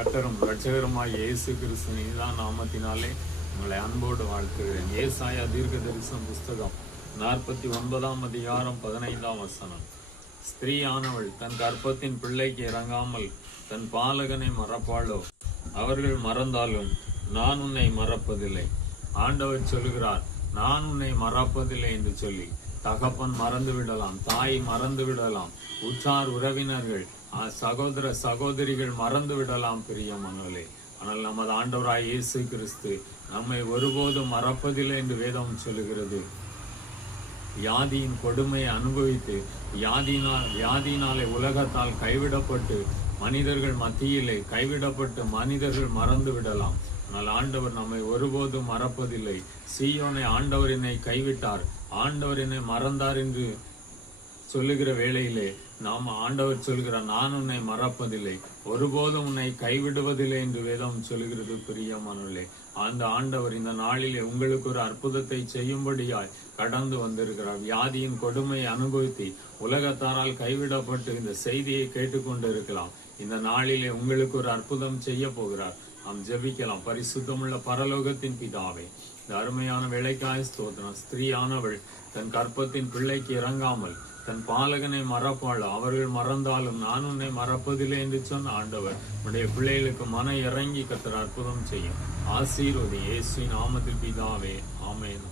கர்த்தரும் இரட்சகருமாய் இயேசு கிறிஸ்து நீதான் நாமத்தினாலே உங்களை அன்போடு வாழ்த்துகிறேன். ஏசாயா தீர்க்கதரிசன புஸ்தகம் 49ஆம் அதிகாரம் 15ஆம் வசனம். ஸ்திரீயானவள் தன் கர்ப்பத்தின் பிள்ளைக்கு இறங்காமல் தன் பாலகனை மறப்பாளோ? அவர்கள் மறந்தாலும் நான் உன்னை மறப்பதில்லை. ஆண்டவர் சொல்கிறார், நான் உன்னை மறப்பதில்லை என்று சொல்லி. தகப்பன் மறந்து விடலாம், தாய் மறந்து விடலாம், உற்றார் உறவினர்கள், சகோதர சகோதரிகள் மறந்து விடலாம் பிரியமானவர்களே. ஆனால் நமது ஆண்டவராய் இயேசு கிறிஸ்து நம்மை ஒருபோதும் மறப்பதில்லை என்று வேதம் சொல்லுகிறது. வியாதியின் கொடுமையை அனுபவித்து வியாதியினாலே உலகத்தால் கைவிடப்பட்டு மனிதர்கள் மத்தியிலே கைவிடப்பட்டு மனிதர்கள் மறந்து விடலாம். ஆனால் ஆண்டவர் நம்மை ஒருபோதும் மறப்பதில்லை. சீயோனை ஆண்டவர் என்னை கைவிட்டார், ஆண்டவர் என்னை மறந்தார் என்று சொல்லுகிற வேளையிலே நாம் ஆண்டவர் சொல்கிறார், நான் உன்னை மறப்பதில்லை, ஒருபோதும் உன்னை கைவிடுவதில்லை என்று வேதம் சொல்லுகிறது பிரியமானவர்களே. அந்த ஆண்டவர் இந்த நாளிலே உங்களுக்கு ஒரு அற்புதத்தை செய்யும்படியாய் கடந்து வந்திருக்கிறார். வியாதியின் கொடுமையை அனுபவித்து உலகத்தாரால் கைவிடப்பட்டு இந்த செய்தியை கேட்டுக்கொண்டு இருக்கலாம். இந்த நாளிலே உங்களுக்கு ஒரு அற்புதம் செய்ய போகிறார். நாம் ஜெபிக்கலாம். பரிசுத்தமுள்ள பரலோகத்தின் பிதாவே, இந்த அருமையான வேலைக்காய் ஸ்தோத்திரம். ஸ்திரீயானவள் தன் கர்ப்பத்தின் பிள்ளைக்கு இறங்காமல் தன் பாலகனை மறப்பாள். அவர்கள் மறந்தாலும் நான் உன்னை மறப்பதில்லை என்று சொன்ன ஆண்டவர் உடைய பிள்ளைகளுக்கு மன இறங்கி கர்த்தர் அற்புதம் செய்யும். ஆசீர்வதி இயேசுவின் நாமத்தில் பிதாவே, ஆமென்.